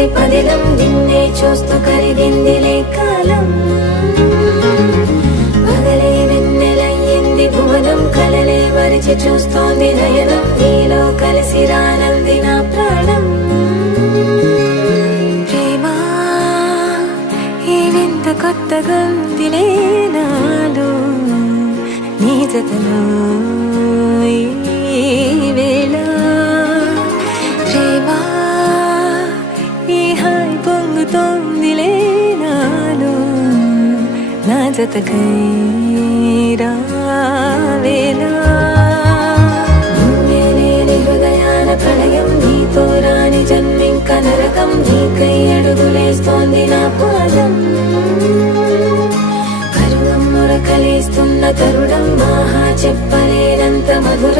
రేగింది పదిలం నిన్నే చూస్తూ కరిగిందిలే కాలం పగలే వెన్నెలయ్యింది భువనం కలలే వరిచి చూస్తోంది నయనం నీలో కలిసి రానంది నా ప్రాణం ప్రేమ ఈ వింత కొత్తగా ఉందిలే నాలో నీ జతలో ఈ వేళ ప్రేమ ఈ హాయి పొంగుతోందిలే నాలో నా జతకై రావేలా నువ్వే లేని హృదయాల ప్రళయం నీతో రాని జన్మింక నరకం నీకై అడుగులేస్తోంది నా పాదం కరుణం మొరకలేస్తున్న తరుణం మహా చెప్పలేనంత మధురం